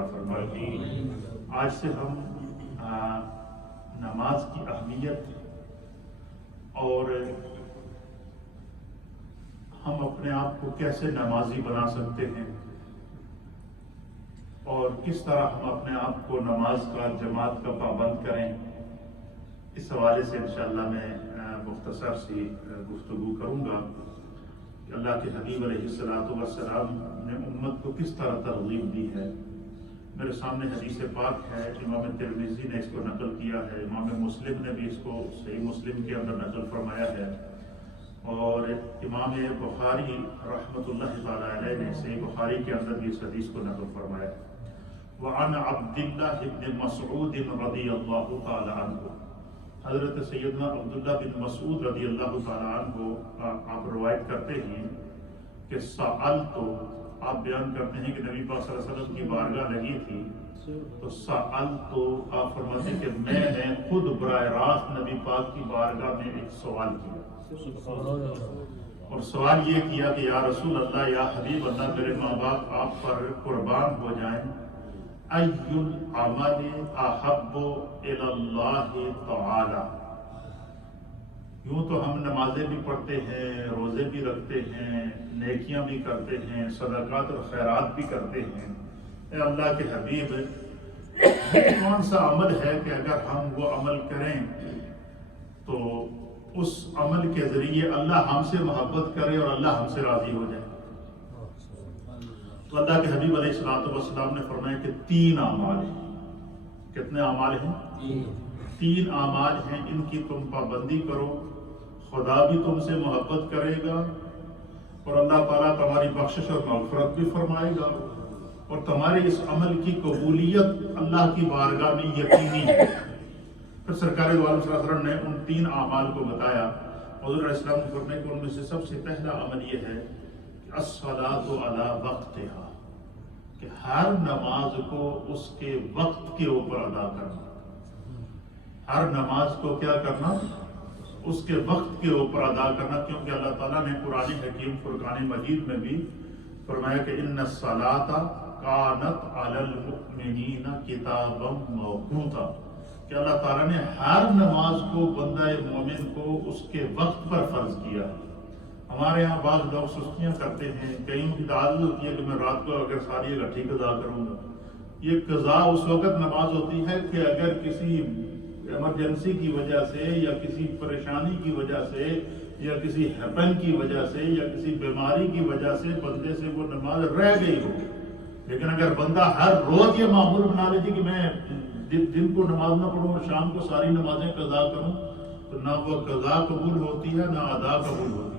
عطا فرمائے۔ آج سے ہم نماز کی اہمیت اور ہم اپنے آپ کو کیسے نمازی بنا سکتے ہیں اور کس طرح ہم اپنے آپ کو نماز کا جماعت کا پابند کریں، اس حوالے سے انشاءاللہ میں مختصر سی گفتگو کروں گا کہ اللہ کے حبیب علیہ السلام نے امت کو کس طرح ترغیب دی ہے۔ میرے سامنے حدیث پاک ہے، امام ترمذی نے اس کو نقل کیا ہے، امام مسلم نے بھی اس کو صحیح مسلم کے اندر نقل فرمایا ہے، اور امام بخاری رحمۃ اللہ تعالی علیہ نے صحیح بخاری کے اندر بھی اس حدیث کو نقل فرمایا ہے۔ وعن عبد اللہ بن مسعود رضی اللہ تعالی عنہ، حضرت سیدنا عبداللہ بن مسعود رضی اللہ تعالی عنہ آپ روایت کرتے ہیں کہ سألتو، آپ بیان کرتے ہیں کہ نبی پاک صلی اللہ علیہ وسلم کی بارگاہ لگی تھی، تو سألتو آپ فرماتے ہیں کہ میں نے خود براہ راست نبی پاک کی بارگاہ میں ایک سوال کیا، اور سوال یہ کیا کہ یا رسول اللہ، یا حبیب اللہ، میرے ماں باپ آپ پر قربان ہو جائیں، ای العمل احب الی اللہ تعالی، یوں تو ہم نمازیں بھی پڑھتے ہیں، روزے بھی رکھتے ہیں، نیکیاں بھی کرتے ہیں، صدقات اور خیرات بھی کرتے ہیں، اے اللہ کے حبیب کون سا عمل ہے کہ اگر ہم وہ عمل کریں تو اس عمل کے ذریعے اللہ ہم سے محبت کرے اور اللہ ہم سے راضی ہو جائے؟ تو اللہ کے حبیب علیہ السلام نے فرمایا کہ 3 اعمال ہیں۔ کتنے اعمال ہیں؟ 3 اعمال ہیں، ان کی تم پابندی کرو، خدا بھی تم سے محبت کرے گا اور اللہ تعالیٰ تمہاری بخشش اور مغفرت بھی فرمائے گا، اور تمہارے اس عمل کی قبولیت اللہ کی بارگاہ میں یقینی ہے۔ پھر سرکار دو عالم صلی اللہ علیہ وسلم نے ان 3 اعمال کو بتایا۔ حضور علیہ السلام نے فرمایا کہ ان میں سے سب سے پہلا عمل یہ ہے کہ الصلاۃ علی وقتہا، کہ ہر نماز کو اس کے وقت کے اوپر ادا کرنا، ہر نماز کو کیا کرنا؟ اس کے وقت کے اوپر ادا کرنا، کیونکہ اللہ تعالیٰ نے قرآن حکیم فرقان مجید میں بھی فرمایا کہ ان الصلاۃ کانت علی المؤمنین کتابا موقوتا، کہ اللہ تعالیٰ نے ہر نماز کو بندہ مومن کو اس کے وقت پر فرض کیا ہے۔ ہمارے یہاں بعض لوگ سستیاں کرتے ہیں، کئیوں کی عادت ہوتی ہے کہ میں رات کو اگر ساری اکٹھی قضا کروں گا۔ یہ قضا اس وقت نماز ہوتی ہے کہ اگر کسی ایمرجنسی کی وجہ سے یا کسی پریشانی کی وجہ سے یا کسی ہیپن کی وجہ سے یا کسی بیماری کی وجہ سے بندے سے وہ نماز رہ گئی ہو۔ لیکن اگر بندہ ہر روز یہ معمول بنا لیتی کہ میں دن کو نماز نہ پڑھوں اور شام کو ساری نمازیں قضا کروں، تو نہ وہ قضا قبول ہوتی ہے نہ ادا قبول ہوتی ہے۔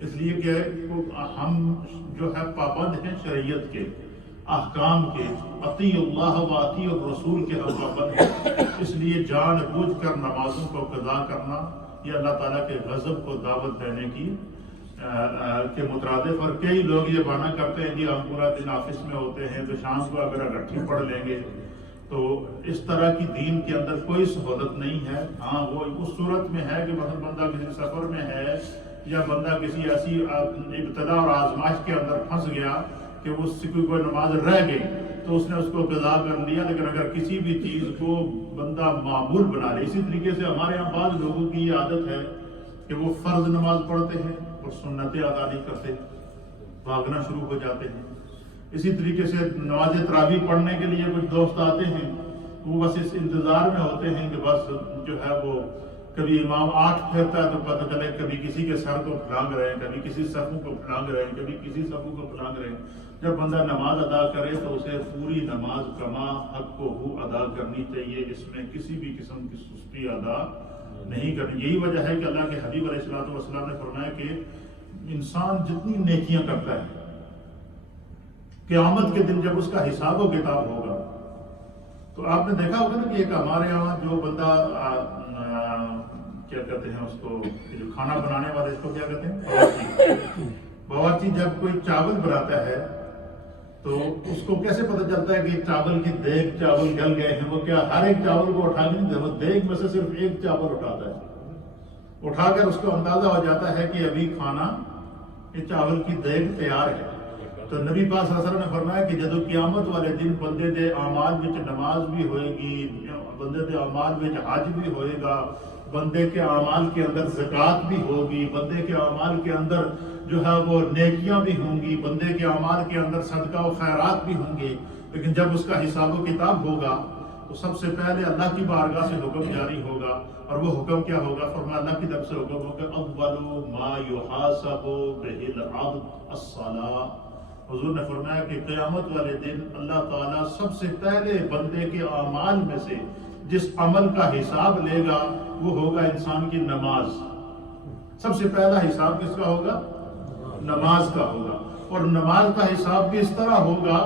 اس لیے کہ ہم جو ہے پابند ہیں شریعت کے، احکام کے، اطیع اللہ و اطیع الرسول کے ہم پابند ہیں، اس لیے جان بوجھ کر نمازوں کو قضا کرنا یہ اللہ تعالیٰ کے غضب کو دعوت دینے کی کے مترادف۔ اور کئی لوگ یہ بہانہ کرتے ہیں کہ ہم پورا دن آفس میں ہوتے ہیں تو شام کو اگر اکٹھی پڑھ لیں گے، تو اس طرح کی دین کے اندر کوئی سہولت نہیں ہے۔ ہاں وہ اس صورت میں ہے کہ مثلا بندہ کسی سفر میں ہے یا بندہ کسی ایسی ابتلا اور آزمائش کے اندر پھنس گیا کہ اس سے کوئی نماز رہ گئی تو اس نے اس کو قضا کر لیا، لیکن اگر کسی بھی چیز کو بندہ معمول بنا لے، اسی طریقے سے ہمارے یہاں بعض لوگوں کی یہ عادت ہے کہ وہ فرض نماز پڑھتے ہیں اور سنتیں ادا نہیں کرتے، بھاگنا شروع ہو جاتے ہیں۔ اسی طریقے سے نماز تراویح پڑھنے کے لیے کچھ دوست آتے ہیں، وہ بس اس انتظار میں ہوتے ہیں کہ بس جو ہے وہ کبھی امام 8 پھیرتا ہے تو پتہ چلے کبھی کسی کے سر کو پھلانگ رہے ہیں، کبھی کسی صفوں کو پھلانگ رہے ہیں، کبھی کسی صفوں کو پھلانگ رہے ہیں۔ جب بندہ نماز ادا کرے تو اسے پوری نماز کما حق ہو ادا کرنی چاہیے، اس میں کسی بھی قسم کی سستی ادا نہیں کرنی۔ یہی وجہ ہے کہ اللہ کے حبیب علیہ السلام نے فرمایا کہ انسان جتنی نیکیاں کرتا ہے، قیامت کے دن جب اس کا حساب و کتاب ہوگا تو آپ نے دیکھا ہوگا نا کہ ایک ہمارے یہاں جو بندہ کیا کہتے ہیں اس کو، جو کھانا بنانے والے اس کو کیا کہتے ہیں، باورچی، جب کوئی چاول بناتا ہے تو اس کو کیسے پتہ چلتا ہے کہ چاول کی دیگ چاول گل گئے ہیں؟ وہ کیا ہر ایک چاول کو اٹھا کے نہیں، وہ دیگ میں سے صرف ایک چاول اٹھاتا ہے، اٹھا کر اس کو اندازہ ہو جاتا ہے کہ ابھی کھانا، یہ چاول کی دیگ تیار ہے۔ تو نبی پاک صلی اللہ علیہ وسلم نے فرمایا کہ جدو قیامت والے دن بندے دے اعمال وچ نماز بھی ہوئے گی، بندے دے اعمال وچ حج بھی ہوئے گا، بندے کے اعمال کے اندر زکوٰۃ بھی ہوگی، بندے کے اعمال کے اندر جو ہے وہ نیکیاں بھی ہوں گی، بندے کے اعمال کے اندر صدقہ و خیرات بھی ہوں گے، لیکن جب اس کا حساب و کتاب ہوگا تو سب سے پہلے اللہ کی بارگاہ سے حکم جاری ہوگا، اور وہ حکم کیا ہوگا؟ فرمایا اللہ کی طرف سے حکم ہوگا اول ما یحاسب بہ العبد الصلاۃ۔ حضور نے فرمایا کہ قیامت والے دن اللہ تعالیٰ سب سے پہلے بندے کے اعمال میں سے جس عمل کا حساب لے گا وہ ہوگا انسان کی نماز۔ سب سے پہلا حساب کس کا ہوگا؟ نماز کا ہوگا، اور نماز کا حساب بھی اس طرح ہوگا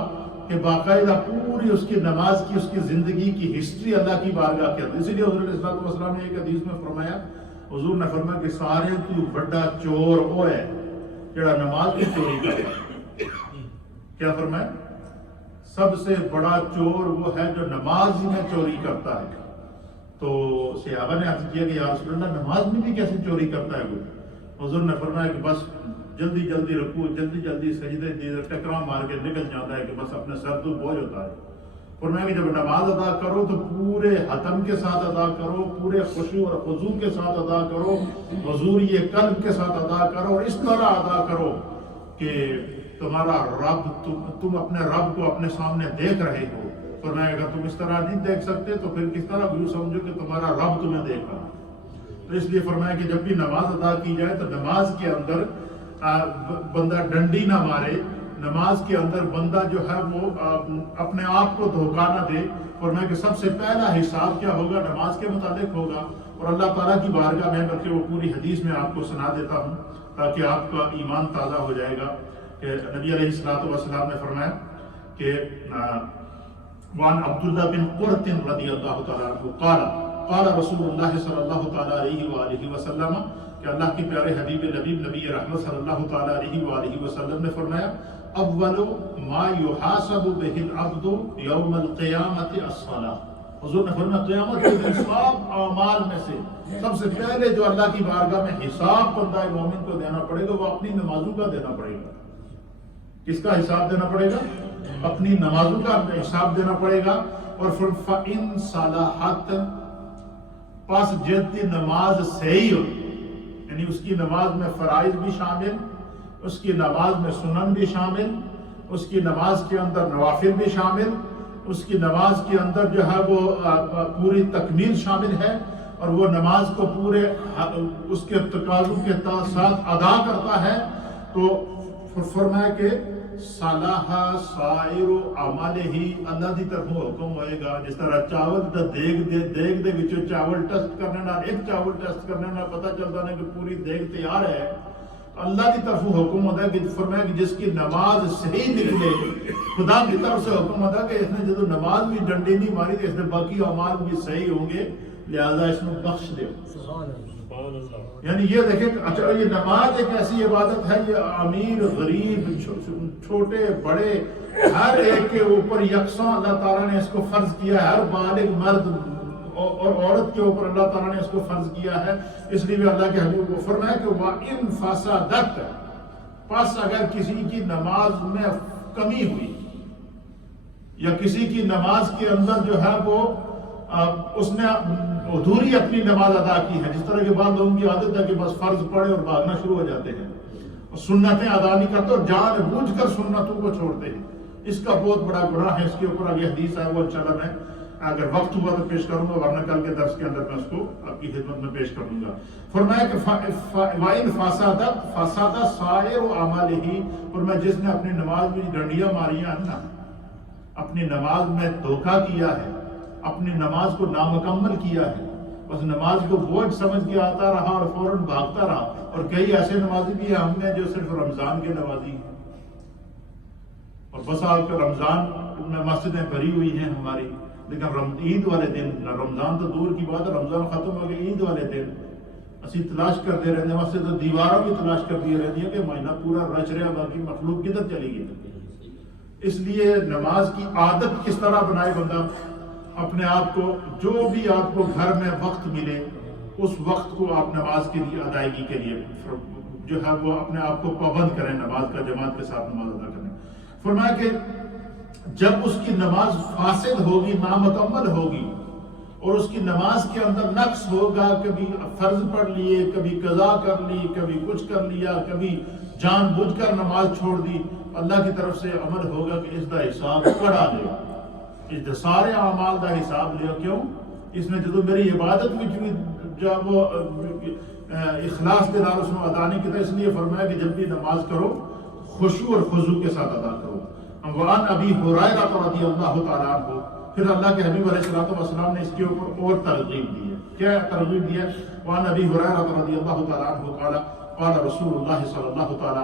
کہ باقاعدہ پوری اس کی نماز کی، اس کی زندگی کی ہسٹری اللہ کی بارگاہ کے اندر۔ اسی لیے حضور علیہ الصلوۃ والسلام نے ایک حدیث میں فرمایا، حضور نے فرمایا کہ سارے تو بڑا چور وہ ہے جڑا نماز کی چوری کرتا ہے۔ کیا فرمایا؟ سب سے بڑا چور وہ ہے جو نماز میں چوری کرتا ہے۔ تو صحابہ نے عرض کیا کہ یا رسول اللہ نماز میں بھی کیسے چوری کرتا ہے کوئی؟ حضور نے فرمایا کہ بس جلدی جلدی رکوع، جلدی جلدی سجدے ٹکرا مار کے نکل جاتا ہے کہ بس اپنے سر تو بوجھ ہوتا ہے۔ فرمایا کہ جب نماز ادا کرو تو پورے حتم کے ساتھ ادا کرو، پورے خشوع اور خضوع کے ساتھ ادا کرو، حضوری قلب کے ساتھ ادا کرو، اور اس طرح ادا کرو کہ تمہارا رب، تم اپنے رب کو اپنے سامنے دیکھ رہے ہو۔ فرمایا اگر تم اس طرح نہیں دیکھ سکتے تو پھر کس طرح یوں سمجھو کہ تمہارا رب تمہیں دیکھ رہا ہے۔ تو اس لیے فرمایا کہ جب بھی نماز ادا کی جائے تو نماز کے اندر بندہ ڈنڈی نہ مارے، نماز کے اندر بندہ جو ہے وہ اپنے آپ کو دھوکہ نہ دے۔ فرمایا کہ سب سے پہلا حساب کیا ہوگا؟ نماز کے متعلق ہوگا، اور اللہ تعالیٰ کی بارگاہ میں بلکہ وہ پوری حدیث میں آپ کو سنا دیتا ہوں تاکہ آپ کا ایمان تازہ ہو جائے گا کہ نبی علیہ الصلوۃ والسلام نے فرمایا کہ وعن عبداللہ بن قرۃ رضی اللہ تعالیٰ عنہ قال رسول اللہ صلی اللہ تعالیٰ علیہ وآلہ وسلم، کہ اللہ کے پیارے حبیب نبی رحمت صلی اللہ تعالیٰ علیہ وآلہ وسلم نے فرمایا اول ما یحاسب بہ العبد یوم القیامت الصلاۃ۔ حضور نے فرمایا قیامت کے دن سب اعمال میں سے سب سے پہلے جو اللہ کی بارگاہ میں حساب بندہ مومن کو دینا پڑے گا وہ اپنی نمازوں کا دینا پڑے گا۔ کس کا حساب دینا پڑے گا؟ اپنی نمازوں کا حساب دینا پڑے گا۔ اور پھر فَإِن صَلَحَتْ، پس جدی نماز صحیح ہو، یعنی اس کی نماز میں فرائض بھی شامل، اس کی نماز میں سنن بھی شامل، اس کی نماز کے اندر نوافل بھی شامل، اس کی نماز کے اندر جو ہے وہ پوری تکمیل شامل ہے، اور وہ نماز کو پورے اس کے تقاضوں کے ساتھ ادا کرتا ہے، تو فرمایا کہ صلاح سائر اعمالہ، اللہ دی طرف حکم ہوئے گا جس طرح چاول دا دیگ دے وچوں چاول ٹیسٹ کرنے نال، ایک چاول ٹیسٹ کرنے نال پتہ چلتا ہے کہ پوری دیگ تیار ہے، اللہ کی طرف حکم ہوتا ہے کہ فرمایا کہ جس کی نماز صحیح نکلے، خدا کی طرف سے حکم ہوتا ہے کہ اس نے جب نماز بھی ڈنڈی نہیں ماری تو اس نے باقی اعمال بھی صحیح ہوں گے، لہذا اس میں بخش دے۔ یعنی یہ دیکھیں کہ اچھا یہ نماز ایک ایسی عبادت ہے، یہ امیر غریب چھوٹے بڑے ہر ایک کے اوپر یکساں اللہ تعالیٰ نے اس کو فرض کیا ہے، ہر بالغ مرد اور عورت کے اوپر اللہ تعالیٰ نے اس کو فرض کیا ہے۔ اس لیے بھی اللہ کے حبیب کو فرمایا کہ وَإِن فَسَدَتْ، پس اگر کسی کی نماز میں کمی ہوئی یا کسی کی نماز کے اندر جو ہے وہ اس نے ادھوری اپنی نماز ادا کی ہے، جس طرح کے بعد لوگوں کی عادت ہے کہ بس فرض پڑھے اور بھاگنا شروع ہو جاتے ہیں اور سنتیں ادا نہیں کرتے اور جان بوجھ کر سنتوں کو چھوڑتے ہیں، اس کا بہت بڑا گناہ ہے۔ اس کے اوپر آگے حدیث ہے، وہ انشاءاللہ میں اگر وقت ہوا تو پیش کروں گا، ورنہ کل کے درس کے اندر میں اس کو آپ کی خدمت میں پیش کروں گا۔ فرمایا کہ وَإِن فَسَدَتْ فَسَدَ سَائِرُ أَعْمَالِهِ، فرمایا جس نے اپنی نماز میں ڈنڈیاں ماری ہیں نا، اپنی نماز میں دھوکہ کیا ہے، اپنی نماز کو نامکمل کیا ہے، بس نماز کو بوجھ سمجھ کے آتا رہا اور فوراً بھاگتا رہا، اور کئی ایسے نمازی بھی ہیں ہم میں جو صرف رمضان کے نمازی ہیں، اور بس آپ کے رمضان میں مسجدیں بھری ہوئی ہیں ہماری، لیکن عید والے دن، رمضان تو دور کی بات ہے، رمضان ختم ہو گیا، عید والے دن اسی تلاش کرتے رہتے ہیں، مسجد تو دیواروں بھی تلاش کرتی رہتی ہیں کہ مہینہ پورا رچ رہا، باقی مخلوق کدھر چلی گئی۔ اس لیے نماز کی عادت کس طرح بنائے بندہ، اپنے آپ کو جو بھی آپ کو گھر میں وقت ملے اس وقت کو آپ نماز کے لیے ادائیگی کے لیے جو ہے وہ اپنے آپ کو پابند کریں، نماز کا جماعت کے ساتھ نماز ادا کریں۔ فرمایا کہ جب اس کی نماز فاسد ہوگی، نامکمل ہوگی، اور اس کی نماز کے اندر نقص ہوگا، کبھی فرض پڑھ لیے، کبھی قضا کر لی، کبھی کچھ کر لیا، کبھی جان بوجھ کر نماز چھوڑ دی، اللہ کی طرف سے عمل ہوگا کہ اس دا حساب کڑا لے، اس دے سارے اعمال دا حساب لے۔ کیوں؟ اس نے جدو میری عبادت بھی جب وہ اخلاص کے دار اس میں ادا نہیں کیا، اس لیے فرمایا کہ جب بھی نماز کرو خشوع اور خضوع کے ساتھ ادا کرو۔ وعن ابی ہریرہ رضی اللہ تعالیٰ عنہ، پھر اللہ کے حبیب علیہ السلام نے اس کے اوپر اور ترغیب دی ہے۔ کیا ترغیب دی ہے؟ وعن ابی ہریرہ رضی اللہ تعالیٰ عنہ قال قال رسول اللہ صلی اللہ تعالیٰ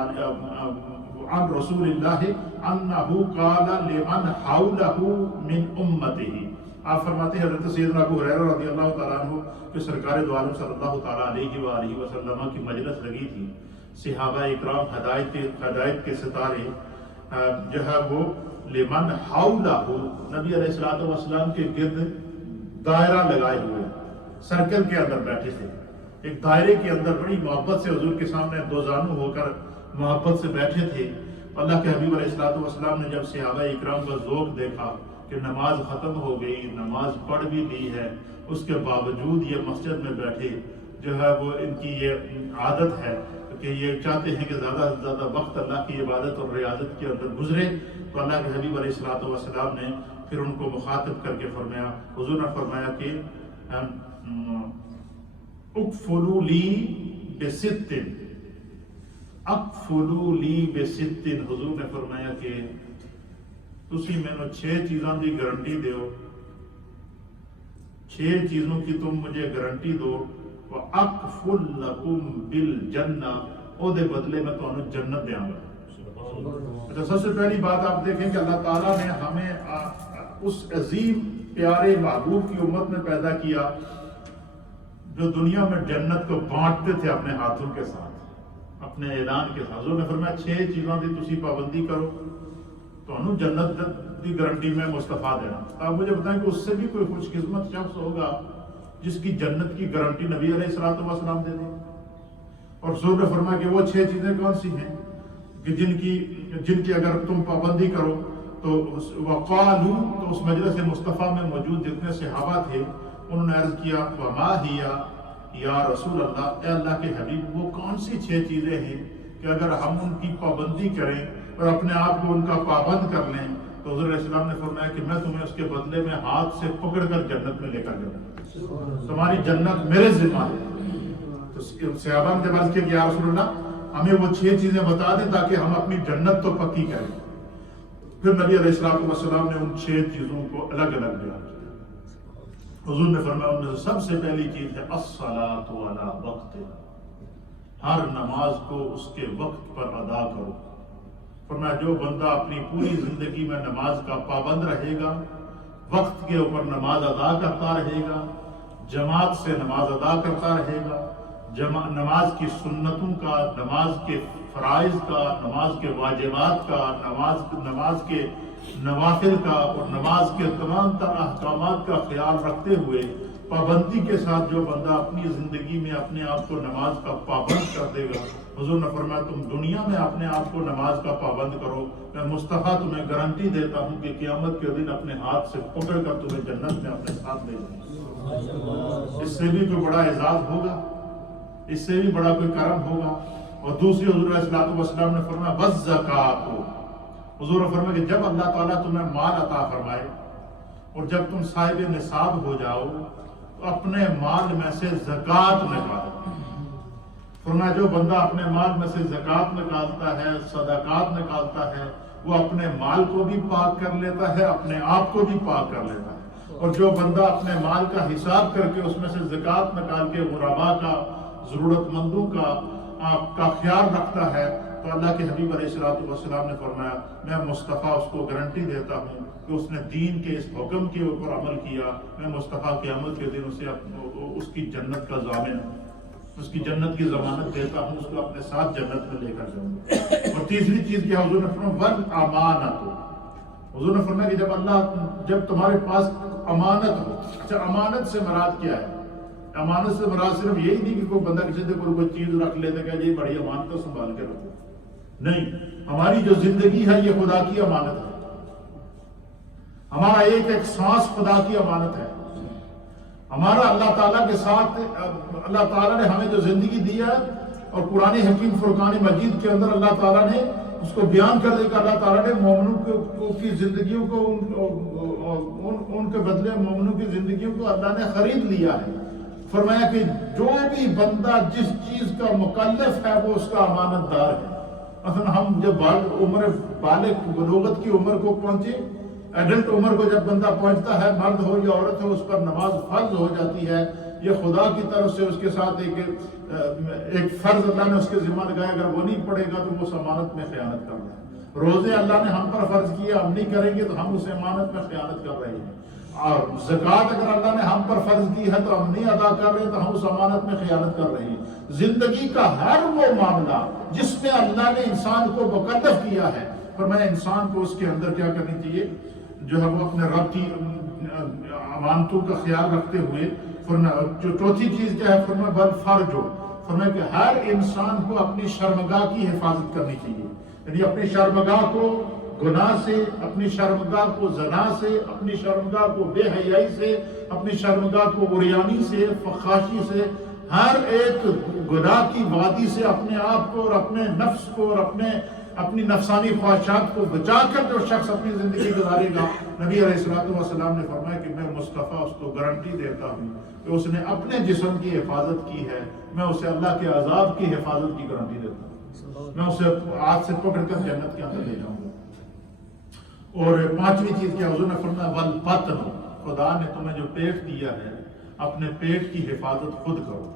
عن رسول اللہ انہ قال لمن حولہ من امتہ، آپ فرماتے ہیں حضرت سیدنا ابو ہریرہ رضی اللہ تعالیٰ عنہ کہ سرکار دو عالم صلی اللہ تعالیٰ علیہ وآلہ وسلم کی مجلس لگی تھی، صحابہ اکرام ہدایت کے ستارے جو ہے وہ لمن حولہ، نبی علیہ السلام کے گرد دائرہ لگائے ہوئے سرکل کے اندر بیٹھے تھے، ایک دائرے کے اندر بڑی محبت سے حضور کے سامنے دو زانو ہو کر محبت سے بیٹھے تھے۔ اللہ کے حبیب علیہ السلام نے جب صحابہ اکرام کا ذوق دیکھا کہ نماز ختم ہو گئی، نماز پڑھ بھی لی ہے، اس کے باوجود یہ مسجد میں بیٹھے، جو ہے وہ ان کی یہ عادت ہے کہ یہ چاہتے ہیں کہ زیادہ سے زیادہ وقت اللہ کی عبادت اور ریاضت کے اندر گزرے، تو اللہ کے حبیب علیہ السلام نے پھر ان کو مخاطب کر کے فرمایا، حضور نے فرمایا کہ اکفلوا لی بست، اکفلوا لی بست، حضور نے فرمایا کہ تسی مینوں 6 چیزاں دی گارنٹی دیو، 6 چیزوں کی تم مجھے گارنٹی دو، وَأَقْفُلْ لَكُمْ بِالْجَنَّةِ، او دے بدلے میں تو انہوں جنت دیاں گا۔ اچھا، سب سے پہلی بات آپ دیکھیں کہ اللہ تعالیٰ نے ہمیں اس عظیم پیارے محبوب کی امت میں پیدا کیا جو دنیا میں جنت کو بانٹتے تھے اپنے ہاتھوں کے ساتھ، اپنے اعلان کے ساتھ۔ حضور نے فرمایا 6 چیزوں کی تسی پابندی کرو تو انہوں جنت کی گارنٹی میں مصطفیٰ دینا۔ آپ مجھے بتائیں کہ اس سے بھی کوئی خوش قسمت شخص ہوگا جس کی جنت کی گارنٹی نبی علیہ السلام دے دیں؟ اور حضور نے فرمایا کہ وہ 6 چیزیں کون سی ہیں کہ جن کی اگر تم پابندی کرو تو وقالو، تو اس مجلس مصطفیٰ میں موجود جتنے صحابہ تھے انہوں نے عرض کیا وما ہی یا رسول اللہ، اے اللہ کے حبیب وہ کون سی 6 چیزیں ہیں کہ اگر ہم ان کی پابندی کریں اور اپنے آپ کو ان کا پابند کر لیں تو حضور علیہ السلام نے فرمایا کہ میں تمہیں اس کے بدلے میں ہاتھ سے پکڑ کر جنت میں لے کر جاؤں، تمہاری جنت میرے ذمہ ہے۔ تو صحابہ نے جب عرض کیا کہ یا رسول اللہ ہمیں وہ 6 چیزیں بتا دیں تاکہ ہم اپنی جنت تو پکی کریں۔ پھر نبی علیہ السلام نے ان 6 چیزوں کو الگ الگ بیان کیا۔ حضور نے فرمایا ان میں سب سے پہلی چیز ہے الصلاۃ علی وقتها، ہر نماز کو اس کے وقت پر ادا کرو۔ فرمایا جو بندہ اپنی پوری زندگی میں نماز کا پابند رہے گا، وقت کے اوپر نماز ادا کرتا رہے گا، جماعت سے نماز ادا کرتا رہے گا، نماز کی سنتوں کا، نماز کے فرائض کا، نماز کے واجبات کا، نماز کے نوافل کا اور نماز کے تمام تر احکامات کا خیال رکھتے ہوئے پابندی کے ساتھ جو بندہ اپنی زندگی میں اپنے آپ کو نماز کا پابند کر دے گا، حضور نے فرمایا تم دنیا میں اپنے آپ کو نماز کا پابند کرو، میں مصطفیٰ تمہیں گارنٹی دیتا ہوں کہ قیامت کے دن اپنے ہاتھ سے پکڑ کر تمہیں جنت میں اپنے ساتھ لے جاؤں۔ اس سے بھی کوئی بڑا اعزاز ہوگا، اس سے بھی بڑا کوئی کرم ہوگا۔ اور دوسری حضور علیہ السلام نے فرمایا والزکاۃ، حضور نے فرمایا کہ جب اللہ تعالیٰ تمہیں مال عطا فرمائے اور جب تم صاحب نصاب ہو جاؤ تو اپنے مال میں سے زکوٰۃ نکالو۔ فرمایا جو بندہ اپنے مال میں سے زکوٰۃ نکالتا ہے، صدقات نکالتا ہے، وہ اپنے مال کو بھی پاک کر لیتا ہے، اپنے آپ کو بھی پاک کر لیتا ہے۔ اور جو بندہ اپنے مال کا حساب کر کے اس میں سے زکوٰۃ نکال کے غرباء کا، ضرورت مندوں کا خیال رکھتا ہے تو اللہ کے حبیب علیہ السلام نے فرمایا میں مصطفیٰ اس کو گارنٹی دیتا ہوں کہ اس نے دین کے اس حکم کے اوپر عمل کیا، میں مصطفیٰ قیامت کے دن اسے اس کی جنت کا ضامن، اس کی جنت کی ضمانت دیتا ہوں، اس کو اپنے ساتھ جنت میں لے کر جاؤں گا۔ اور تیسری چیز کیا حضور نے فرمایا والامانۃ، حضور نے فرمایا کہ جب تمہارے پاس امانت ہو۔ اچھا امانت سے مراد کیا ہے؟ امانت سے مراد صرف یہی نہیں کہ کوئی بندہ کسی سے کوئی چیز رکھ لیتے کہ جی بڑی امانت سنبھال کے رکھو، نہیں، ہماری جو زندگی ہے یہ خدا کی امانت ہے، ہمارا ایک ایک سانس خدا کی امانت ہے، ہمارا اللہ تعالیٰ کے ساتھ، اللہ تعالیٰ نے ہمیں جو زندگی دی ہے، اور قرآن حکیم فرقان مجید کے اندر اللہ تعالیٰ نے اس کو بیان کر دے کہ اللہ تعالیٰ نے مومنوں کی زندگیوں کو ان کے بدلے مومنوں کی زندگیوں کو اللہ نے خرید لیا ہے۔ فرمایا کہ جو بھی بندہ جس چیز کا مکلف ہے وہ اس کا امانت دار ہے۔ مثلا ہم جب عمر بالغ بلوغت کی عمر کو پہنچے، ایڈلٹ عمر کو جب بندہ پہنچتا ہے، مرد ہو یا عورت ہو، اس پر نماز فرض ہو جاتی ہے، یہ خدا کی طرف سے اس کے ساتھ ایک فرض اللہ نے اس کے ذمہ لگایا، اگر وہ نہیں پڑے گا تو وہ اس امانت میں خیانت کر رہا ہے۔ روزے اللہ نے ہم پر فرض کیے، ہم نہیں کریں گے تو ہم اس امانت میں خیانت کر رہے ہیں، اور زکوٰۃ اگر اللہ نے ہم پر فرض کی ہے تو ہم نہیں ادا کر رہے تو ہم اس امانت میں خیانت کر رہے ہیں۔ زندگی کا ہر وہ معاملہ جس میں اللہ نے انسان کو مکلف کیا ہے، فرمایا انسان کو اس کے اندر کیا کرنی چاہیے، جو ہے وہ اپنے رب کی امانتوں کا خیال رکھتے ہوئے، فرمایا جو چوتھی چیز کیا ہے، فرمایا بل فرجو، فرمایا کہ ہر انسان کو اپنی شرمگاہ کی حفاظت کرنی چاہیے، یعنی اپنی شرمگاہ کو گناہ سے، اپنی شرمگاہ کو زنا سے، اپنی شرمگاہ کو بے حیائی سے، اپنی شرمگاہ کو عریانی سے، فحاشی سے، ہر ایک گناہ کی وادی سے اپنے آپ کو اور اپنے نفس کو اور اپنی نفسانی خواہشات کو بچا کر جو شخص اپنی زندگی گزارے گا، نبی علیہ السلام نے فرمایا کہ میں مصطفیٰ اس کو گارنٹی دیتا ہوں کہ اس نے اپنے جسم کی حفاظت کی ہے، میں اسے اللہ کے عذاب کی حفاظت کی گارنٹی دیتا ہوں، میں اسے ہاتھ سے پکڑ کر جنت کے اندر لے جاؤں گا۔ اور پانچویں چیز کیا، حضور نے فرمایا والبطن، خدا نے تمہیں جو پیٹ دیا ہے اپنے پیٹ کی حفاظت خود کرو،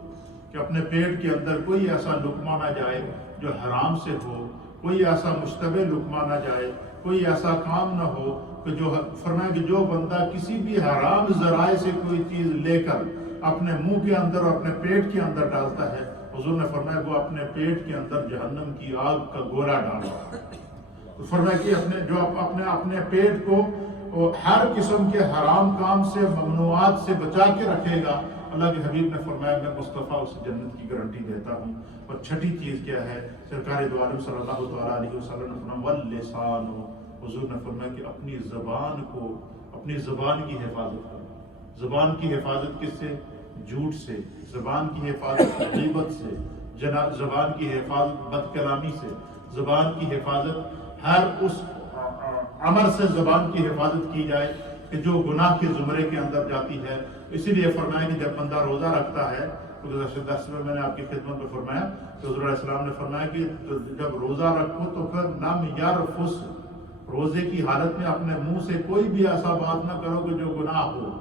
کہ اپنے پیٹ کے اندر کوئی ایسا لقمہ نہ جائے جو حرام سے ہو، کوئی ایسا مشتبہ لقمہ نہ جائے، کوئی ایسا کام نہ ہو کہ جو، فرمایا کہ جو بندہ کسی بھی حرام ذرائع سے کوئی چیز لے کر اپنے منہ کے اندر اور اپنے پیٹ کے اندر ڈالتا ہے، حضور نے فرمایا وہ اپنے پیٹ کے اندر جہنم کی آگ کا گولا ڈالا۔ فرمایا کہ اپنے پیٹ کو ہر قسم کے حرام کام سے، ممنوعات سے بچا کے رکھے گا، اللہ کے حبیب نے فرمایا میں مصطفیٰ اس جنت کی گارنٹی دیتا ہوں۔ اور چھٹی چیز کیا ہے، سرکار دو عالم صلی اللہ تعالیٰ علیہ وسلم نے فرمایا واللسان، حضور نے فرمایا کہ اپنی زبان کی حفاظت کرو۔ زبان کی حفاظت کس سے؟ جھوٹ سے، زبان کی حفاظت غیبت سے، زبان کی حفاظت بد کلامی سے، زبان کی حفاظت ہر اس عمل سے زبان کی حفاظت کی جائے کہ جو گناہ کے زمرے کے اندر جاتی ہے۔ اسی لیے فرمایا کہ جب بندہ روزہ رکھتا ہے، تو گزشتہ درس میں میں نے آپ کی خدمت میں فرمایا کہ حضور علیہ السلام نے فرمایا کہ جب روزہ رکھو تو پھر لم یرفث، روزے کی حالت میں اپنے منہ سے کوئی بھی ایسا بات نہ کرو کہ جو گناہ ہو،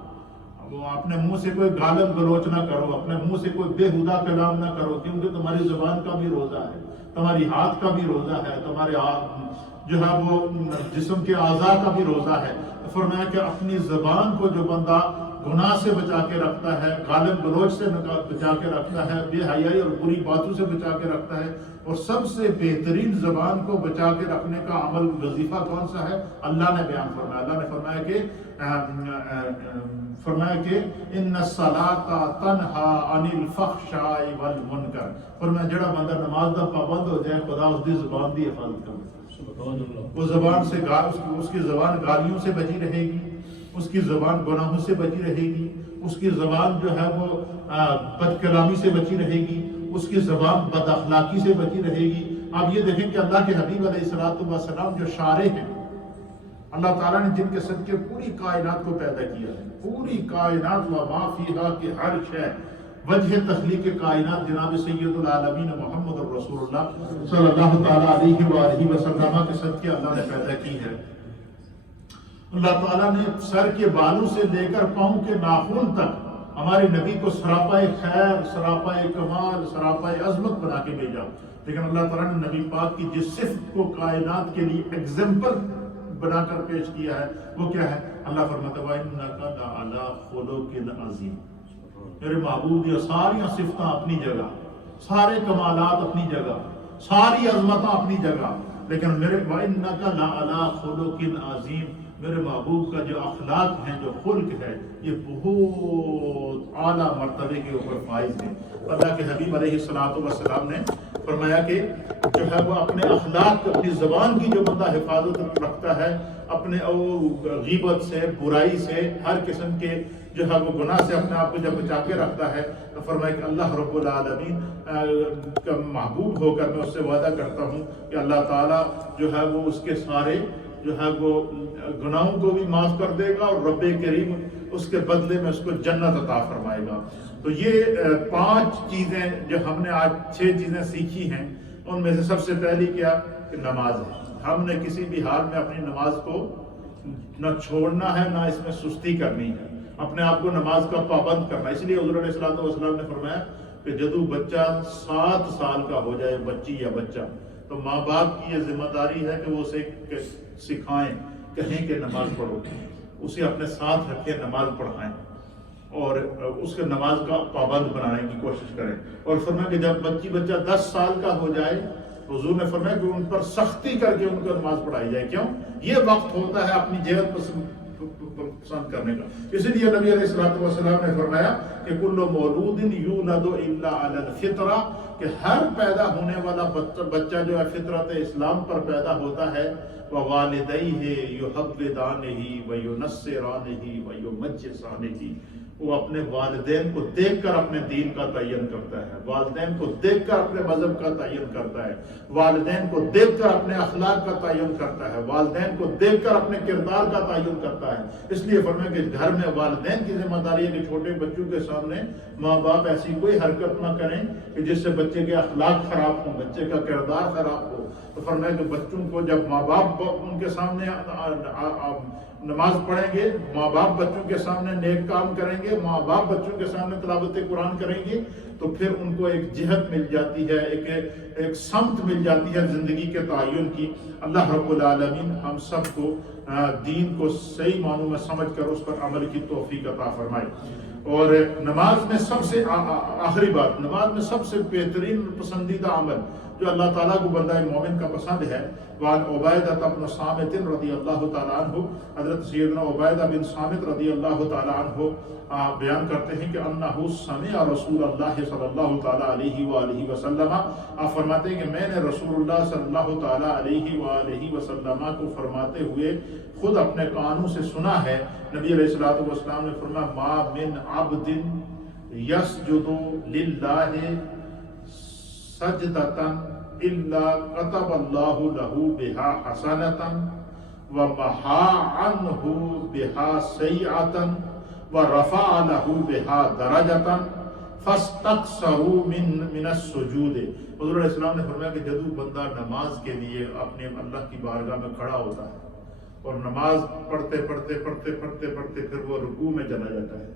اپنے منہ سے کوئی گالت گلوچ نہ کرو، اپنے منہ سے کوئی بےہودہ کلام نہ کرو، کیونکہ تمہاری زبان کا بھی روزہ ہے، تمہاری ہاتھ کا بھی روزہ ہے، تمہارے جو ہے وہ جسم کے اعضاء کا بھی روزہ ہے۔ فرمایا کہ اپنی زبان کو جو بندہ گناہ سے بچا کے رکھتا ہے، غالب گلوچ سے بچا کے رکھتا ہے، بے حیائی اور بری باتوں سے بچا کے رکھتا ہے، اور سب سے بہترین زبان کو بچا کے رکھنے کا عمل وظیفہ کون سا ہے؟ اللہ نے بیان فرمایا، اللہ نے فرمایا کہ ان الصلاۃ تنہا عن الفحشاء والمنکر، فرمایا جڑا بندہ نماز دا پابند ہو جائے، خدا اس دی زبان دی حفاظت کرے، وہ زبان سے اس کی زبان گالیوں سے بچی رہے گی، اس کی زبان گناہوں سے بچی رہے گی، اس کی زبان جو ہے وہ بد کلامی سے بچی رہے گی، اس کی زبان بد اخلاقی سے بچی رہے گی۔ آپ یہ دیکھیں کہ اللہ کے حبیب علیہ السلام جو شارع ہیں، اللہ تعالیٰ نے جن کے صدقے پوری کائنات کو پیدا کیا ہے، پوری کائنات و ما فیہا کی ہر شے، وجہ تخلیق کائنات جناب سید العالمین محمد رسول اللہ صلی اللہ تعالیٰ علیہ وآلہ وسلم کے صدقے اللہ نے پیدا کی ہے۔ اللہ تعالیٰ نے سر کے بالوں سے لے کر پاؤں کے ناخن تک ہمارے نبی کو سراپائے خیر، سراپائے کمال، سراپائے عظمت بنا کے بھیجا، لیکن اللہ تعالیٰ نے نبی پاک کی جس صفت کو کائنات کے لیے ایگزامپل بنا کر پیش کیا ہے وہ کیا ہے؟ اللہ فرماتا ہے وَإِنَّكَ لَعَلَىٰ خُلُقٍ عَظِيمٍ، میرے محبوب یہ ساری صفتیں اپنی جگہ، سارے کمالات اپنی جگہ، ساری عظمتیں اپنی جگہ، لیکن میرے وَإِنَّكَ لَعَلَىٰ خُلُقٍ عَظِيمٍ، میرے محبوب کا جو اخلاق ہیں، جو خلق ہے، یہ بہت اعلیٰ مرتبے کے اوپر فائز ہے۔ اللہ کے حبیب علیہ السلام نے فرمایا کہ جو ہے وہ اپنے اخلاق، اپنی زبان کی جو بندہ حفاظت رکھتا ہے، اپنے غیبت سے، برائی سے، ہر قسم کے جو ہے وہ گناہ سے اپنے آپ کو جب بچا کے رکھتا ہے، تو فرمایا کہ اللہ رب العالمین کا محبوب ہو کر میں اس سے وعدہ کرتا ہوں کہ اللہ تعالیٰ جو ہے وہ اس کے سارے جو ہے وہ گناہوں کو بھی معاف کر دے گا، اور رب کریم اس کے بدلے میں اس کو جنت عطا فرمائے گا۔ تو یہ 5 چیزیں جو ہم نے آج 6 چیزیں سیکھی ہیں، ان میں سے سب سے پہلی کیا کہ نماز ہے۔ ہم نے کسی بھی حال میں اپنی نماز کو نہ چھوڑنا ہے، نہ اس میں سستی کرنی ہے، اپنے آپ کو نماز کا پابند کرنا۔ اس لیے حضور علیہ السلام نے فرمایا کہ جدو بچہ 7 سال کا ہو جائے، بچی یا بچہ، تو ماں باپ کی یہ ذمہ داری ہے کہ وہ اسے سکھائیں، کہیں کہ نماز پڑھو، اسے اپنے ساتھ رکھے، نماز پڑھائیں اور اس کے نماز کا پابند بنانے کی کوشش کریں۔ اور فرمایا کہ جب بچہ 10 سال کا ہو جائے، حضور نے فرمایا کہ ان پر سختی کر کے ان کو نماز پڑھائی جائے۔ کیوں؟ یہ وقت ہوتا ہے اپنی جہت پسند کرنے کا۔ اسی لیے نبی علیہ السلام نے فرمایا کہ کل مولود یولد الا علی الفطرہ، کہ ہر پیدا ہونے والا بچہ جو ہے فطرت اسلام پر پیدا ہوتا ہے۔ ووالدیہ یحودانہ وینصرانہ ویمجسانہ، وہ اپنے والدین کو دیکھ کر اپنے دین کا تعین کرتا ہے، والدین کو دیکھ کر اپنے مذہب کا تعین کرتا ہے، والدین کو دیکھ کر اپنے اخلاق کا تعین کرتا ہے، والدین کو دیکھ کر اپنے کردار کا تعین کرتا ہے۔ اس لیے فرمایا کہ گھر میں والدین کی ذمہ داری ہے کہ چھوٹے بچوں کے سامنے ماں باپ ایسی کوئی حرکت نہ کریں کہ جس سے بچے کے اخلاق خراب ہوں، بچے کا کردار خراب ہو۔ تو فرمایا کہ بچوں کو جب ماں باپ ان کے سامنے نماز پڑھیں گے، ماں باپ بچوں کے سامنے نیک کام کریں گے، ماں باپ بچوں کے سامنے تلاوت قرآن کریں گے، تو پھر ان کو ایک جہت مل جاتی ہے، ایک سمت مل جاتی ہے زندگی کے تعین کی۔ اللہ رب العالمین ہم سب کو دین کو صحیح معنوں میں سمجھ کر اس پر عمل کی توفیق عطا فرمائے۔ اور نماز میں سب سے آخری بات، نماز میں سب سے بہترین پسندیدہ عمل جو اللہ تعالیٰ کو بندہ مومن کا پسند ہے، وعن عبیدہ بن صامت رضی اللہ تعالیٰ عنہ، حضرت سیدنا عبیدہ بن صامت رضی اللہ تعالیٰ عنہ بیان کرتے ہیں کہ انہ سمع رسول اللہ صلی اللہ تعالیٰ علیہ وآلہ وسلم، آپ فرماتے ہیں کہ میں نے رسول اللہ صلی اللہ تعالیٰ علیہ وآلہ وسلم کو فرماتے ہوئے خود اپنے کانوں سے سنا ہے۔ نبی علیہ السلام نے فرمایا ما من عبد یسجد للہ سجدتاً الا كتب الله له بها حسنة ومحى عنه بها سيئة ورفع له بها درجة فاستكثروا من السجود۔ حضور علیہ السلام نے فرمایا کہ جب بندہ نماز کے لیے اپنے اللہ کی بارگاہ میں کھڑا ہوتا ہے اور نماز پڑھتے پھر وہ رکوع میں چلا جاتا ہے،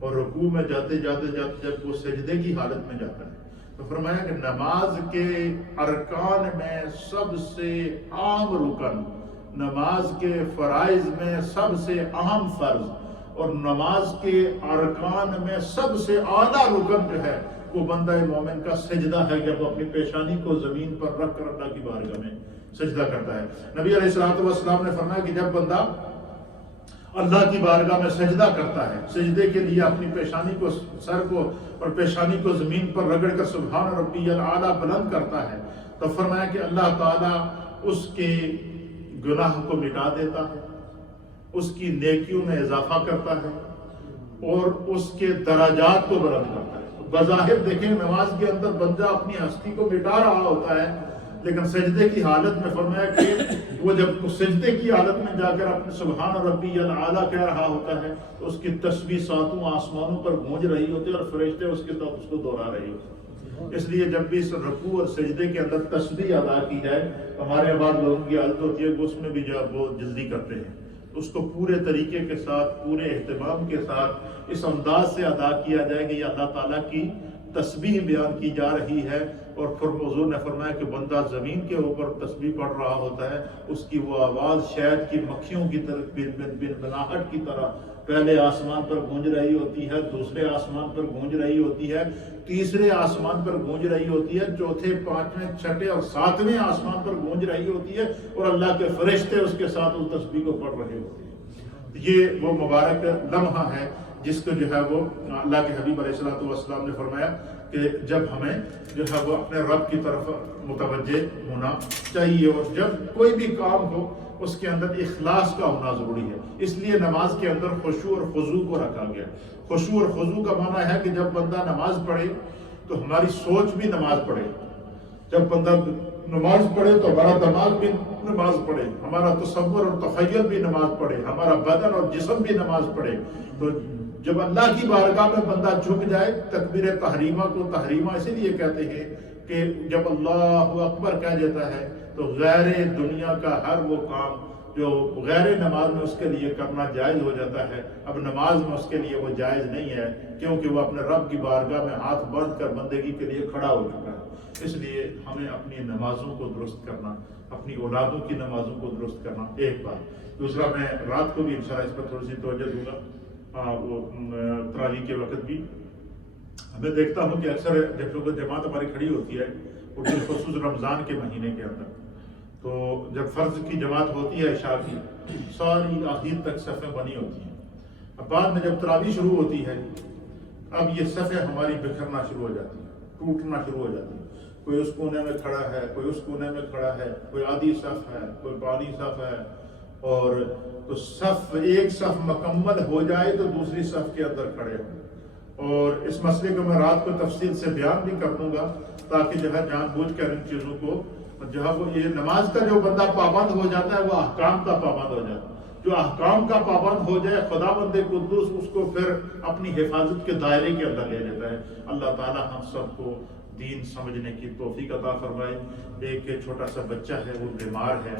اور رکوع میں جاتے جب وہ سجدے کی حالت میں جاتا ہے، تو فرمایا کہ نماز کے ارکان میں سب سے عام رکن، نماز کے فرائض میں سب سے اہم فرض، اور نماز کے ارکان میں سب سے اعلیٰ رکن جو ہے وہ بندہ مومن کا سجدہ ہے، جب وہ اپنی پیشانی کو زمین پر رکھ کر اللہ کی بارگاہ میں سجدہ کرتا ہے۔ نبی علیہ السلام نے فرمایا کہ جب بندہ اللہ کی بارگاہ میں سجدہ کرتا ہے، سجدے کے لیے اپنی پیشانی کو، سر کو اور پیشانی کو زمین پر رگڑ کر سبحان ربی الاعلیٰ بلند کرتا ہے، تو فرمایا کہ اللہ تعالیٰ اس کے گناہ کو مٹا دیتا ہے، اس کی نیکیوں میں اضافہ کرتا ہے اور اس کے درجات کو بلند کرتا ہے۔ بظاہر دیکھیں نماز کے اندر بندہ اپنی ہستی کو مٹا رہا ہوتا ہے، لیکن سجدے کی حالت میں فرمایا کہ وہ جب سجدے کی حالت میں جا کر اپنے سبحان ربی الاعلیٰ کہہ رہا ہوتا ہے تو اس کی تسبیح 7 آسمانوں پر گونج رہی ہوتی ہے اور فرشتے اس کے ساتھ اس کو دوہرا رہے ہوتے ہیں۔ اس لیے جب بھی اس رکوع اور سجدے کے اندر تسبیح ادا کی جائے، ہمارے بعض لوگوں کی عادت ہوتی ہے کہ اس میں بھی جو وہ جلدی کرتے ہیں، اس کو پورے طریقے کے ساتھ، پورے اہتمام کے ساتھ اس انداز سے ادا کیا جائے کہ یہ اللہ تعالیٰ کی تسبیح بیان کی جا رہی ہے۔ اور پھر حضور نے فرمایا کہ بندہ زمین کے اوپر تسبیح پڑھ رہا ہوتا ہے، اس کی وہ آواز شہد کی مکھیوں کی طرح بنبناہٹ کی طرح پہلے آسمان پر گونج رہی ہوتی ہے، دوسرے آسمان پر گونج رہی ہوتی ہے، تیسرے آسمان پر گونج رہی ہوتی ہے، چوتھے، پانچویں، چھٹے اور ساتویں آسمان پر گونج رہی ہوتی ہے، اور اللہ کے فرشتے اس کے ساتھ اس تسبیح کو پڑھ رہے ہوتے ہیں۔ یہ وہ مبارک لمحہ ہے جس کو جو ہے وہ اللہ کے حبیب علیہ الصلوۃ والسلام نے فرمایا کہ جب ہمیں جو ہے وہ اپنے رب کی طرف متوجہ ہونا چاہیے، اور جب کوئی بھی کام ہو اس کے اندر اخلاص کا ہونا ضروری ہے۔ اس لیے نماز کے اندر خشوع اور خضوع کو رکھا گیا۔ خشوع اور خضوع کا معنی ہے کہ جب بندہ نماز پڑھے تو ہماری سوچ بھی نماز پڑھے، جب بندہ نماز پڑھے تو ہمارا دماغ بھی نماز پڑھے، ہمارا تصور اور تخیل بھی نماز پڑھے، ہمارا بدن اور جسم بھی نماز پڑھے۔ تو جب اللہ کی بارگاہ میں بندہ جھک جائے، تکبیر تحریمہ کو تحریمہ اسی لیے کہتے ہیں کہ جب اللہ اکبر کہہ دیتا ہے تو غیر دنیا کا ہر وہ کام جو غیر نماز میں اس کے لیے کرنا جائز ہو جاتا ہے، اب نماز میں اس کے لیے وہ جائز نہیں ہے، کیونکہ وہ اپنے رب کی بارگاہ میں ہاتھ بندھ کر بندگی کے لیے کھڑا ہو چکا ہے۔ اس لیے ہمیں اپنی نمازوں کو درست کرنا، اپنی اولادوں کی نمازوں کو درست کرنا ایک بات۔ دوسرا، میں رات کو بھی انشاءاللہ اس پر تھوڑی سی توجہ دوں گا، وہ تراویح کے وقت بھی میں دیکھتا ہوں کہ اکثر جب جماعت ہماری کھڑی ہوتی ہے، اور بالخصوص رمضان کے مہینے کے اندر، تو جب فرض کی جماعت ہوتی ہے عشاء کی، ساری آخر تک صفیں بنی ہوتی ہیں۔ اب بعد میں جب تراویح شروع ہوتی ہے، اب یہ صفیں ہماری بکھرنا شروع ہو جاتی ہیں، ٹوٹنا شروع ہو جاتی ہیں۔ کوئی اس کونے میں کھڑا ہے، کوئی اس کونے میں کھڑا ہے، کوئی آدھی صف ہے، کوئی پانی صف ہے، اور تو صف ایک صف مکمل ہو جائے تو دوسری صف کے اندر کھڑے ہوں۔ اور اس مسئلے کو میں رات کو تفصیل سے بیان بھی کر دوں گا، تاکہ جو ہے جان بوجھ کر ان چیزوں کو جو ہے وہ یہ نماز کا جو بندہ پابند ہو جاتا ہے وہ احکام کا پابند ہو جاتا ہے۔ جو احکام کا پابند ہو جائے، خداوند قدوس اس کو پھر اپنی حفاظت کے دائرے کے اندر لے لیتا ہے۔ اللہ تعالی ہم سب کو دین سمجھنے کی توفیق عطا فرمائے۔ ایک چھوٹا سا بچہ ہے، وہ بیمار ہے،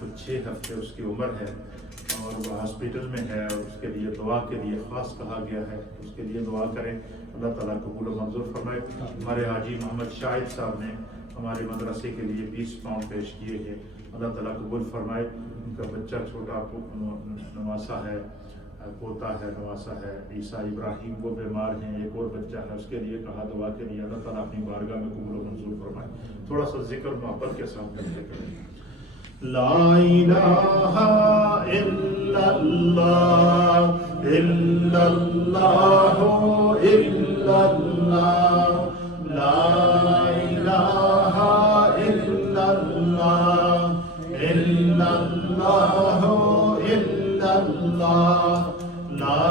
کچھ 6 ہفتے اس کی عمر ہے، اور وہ ہاسپٹل میں ہے، اور اس کے لیے دعا کے لیے خاص کہا گیا ہے، اس کے لیے دعا کریں۔ اللہ تعالیٰ قبول و منظور فرمائے۔ ہمارے حاجی محمد شاہد صاحب نے ہمارے مدرسے کے لیے 20 پاؤنڈ پیش کیے ہیں، اللہ تعالیٰ قبول فرمائے۔ ان کا بچہ چھوٹا نواسا ہے، پوتا ہے، نواسا ہے، عیسیٰ ابراہیم، وہ بیمار ہیں۔ ایک اور بچہ ہے، اس کے لیے کہا دعا کے لیے، اللہ تعالیٰ اپنی بارگاہ میں قبول و منظور فرمائے۔ تھوڑا سا ذکر محبت کے ساتھ کرتے کریں۔ لا الہ الا اللہ، الا اللہ، الا اللہ، لا الہ الا اللہ، الا اللہ، الا اللہ، لا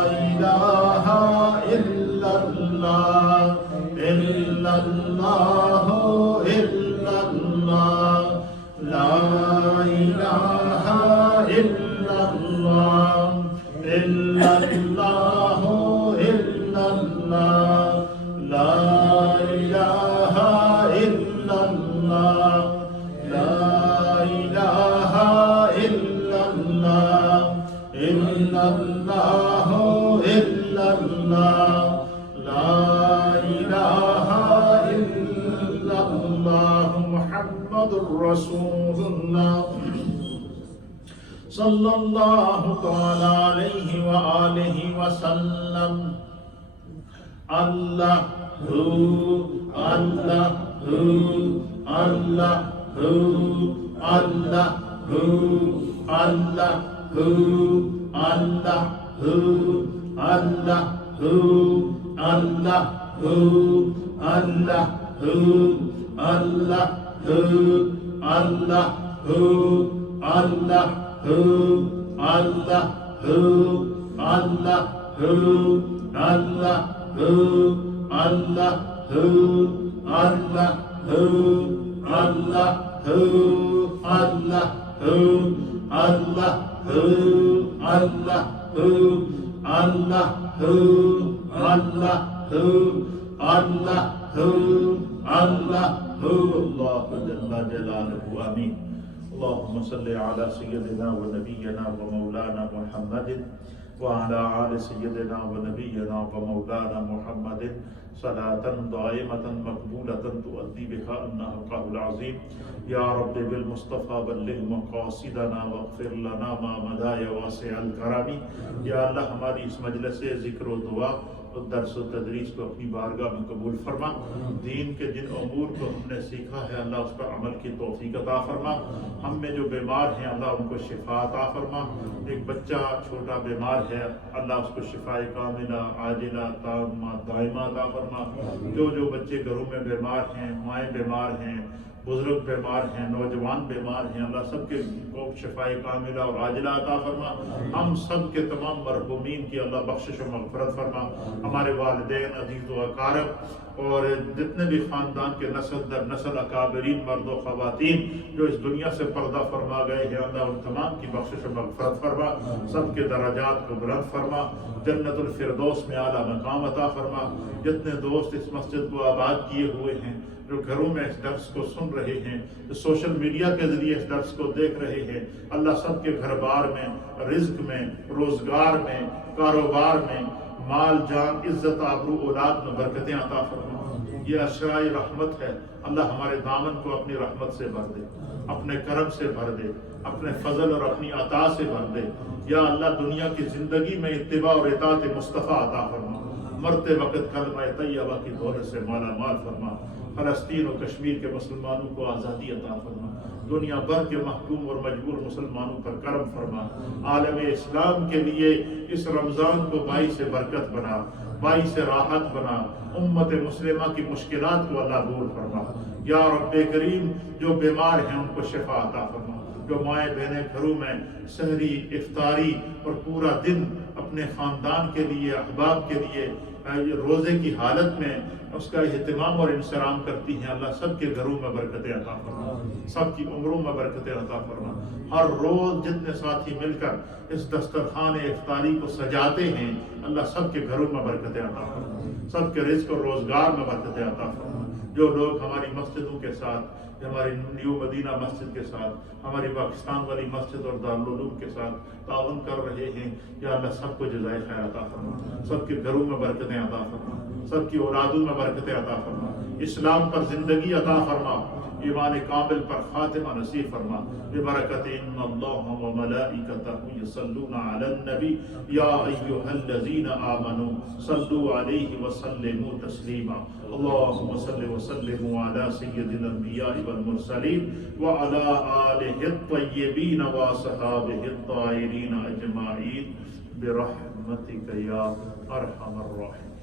الہ الا اللہ، الا اللہ، الا اللہ، لا الہ الا اللہ، الا اللہ، الا اللہ، لا الہ الا اللہ، لا الہ الا اللہ، الا اللہ، الا اللہ، لا الہ الا اللہ، محمد رسول اللہ صلی اللہ تعالی علیہ وآلہ وسلم۔ اللہ اللہ اللہ اللہ اللہ اللہ اللہ اللہ اللہ اللہ اللہ اللہ اللهم صل على سيدنا ونبينا ومولانا محمد وعلى آل سيدنا ونبينا ومولانا محمد صلاة دائمة مقبولة تؤدي بها أن حقه العظيم يا رب بالمصطفى بلغ مقاصدنا واغفر لنا ما مدى يا واسع الكرم یا اللہ ہماری اس مجلس ذکر و دعا اور درس و تدریس کو اپنی بارگاہ میں قبول فرما، دین کے جن امور کو ہم نے سیکھا ہے اللہ اس پر عمل کی توفیق عطا فرما، ہم میں جو بیمار ہیں اللہ ان کو شفا عطا فرما، ایک بچہ چھوٹا بیمار ہے اللہ اس کو شفا کاملہ عاجلہ تامہ دائمہ عطا فرما، جو بچے گھروں میں بیمار ہیں، مائیں بیمار ہیں، بزرگ بیمار ہیں، نوجوان بیمار ہیں، اللہ سب کے کو شفائے کاملہ اور عاجلہ عطا فرما، ہم سب کے تمام مرحومین کی اللہ بخشش و مغفرت فرما، ہمارے والدین عزیز و اقارب اور جتنے بھی خاندان کے نسل در نسل اکابرین مرد و خواتین جو اس دنیا سے پردہ فرما گئے ہیں اللہ ان تمام کی بخشش و مغفرت فرما، سب کے درجات کو بلند فرما، جنت الفردوس میں اعلیٰ مقام عطا فرما، جتنے دوست اس مسجد کو آباد کیے ہوئے ہیں، جو گھروں میں اس درس کو سن رہے ہیں، جو سوشل میڈیا کے ذریعے اس درس کو دیکھ رہے ہیں، اللہ سب کے گھر بار میں، رزق میں، روزگار میں، کاروبار میں، مال جان عزت آبرو اولاد میں برکتیں عطا فرما، یہ اشرائے رحمت ہے، اللہ ہمارے دامن کو اپنی رحمت سے بھر دے، اپنے کرم سے بھر دے، اپنے فضل اور اپنی عطا سے بھر دے، یا اللہ دنیا کی زندگی میں اتباع اور اطاعت مصطفیٰ عطا فرما، مرتے وقت کلمہ طیبہ کی دولت سے مالا مال فرما، فلسطین و کشمیر کے مسلمانوں کو آزادی عطا فرما، دنیا بھر کے محکوم اور مجبور مسلمانوں پر کرم فرما، عالم اسلام کے لیے اس رمضان کو باعث برکت بنا، باعث راحت بنا، امت مسلمہ کی مشکلات کو اللہ دور فرما، یا رب کریم جو بیمار ہیں ان کو شفا عطا فرما، جو مائیں بہنیں گھروں میں سحری افطاری اور پورا دن اپنے خاندان کے لیے احباب کے لیے روزے کی حالت میں اس کا اہتمام اور انصرام کرتی ہیں اللہ سب کے گھروں میں برکتیں عطا فرما، سب کی عمروں میں برکتیں عطا فرما، ہر روز جتنے ساتھی مل کر اس دسترخوان افطاری کو سجاتے ہیں اللہ سب کے گھروں میں برکتیں عطا فرما، سب کے رزق اور روزگار میں برکتیں عطا فرما، جو لوگ ہماری مسجدوں کے ساتھ، ہماری نیو مدینہ مسجد کے ساتھ، ہماری پاکستان والی مسجد اور دارالعلوم کے ساتھ تعاون کر رہے ہیں یا اللہ سب کو جزائے خیر عطا فرما، سب کے گھروں میں برکتیں عطا فرما، سب کی اولادوں میں برکتیں عطا فرما، اسلام پر زندگی عطا فرما، ایمان کامل پر خاتمہ نصیب فرما، ببرکت ان اللہ و ملائکتہ یصلون علی النبی یا ایھا الذین آمنوا صلوا علیہ وسلموا تسلیما، اللہم صل وسلم علی سید الانبیاء والمرسلین وعلی آلہ الطیبین واصحابہ الطاہرین اجمعین برحمتک یا ارحم الراحمین۔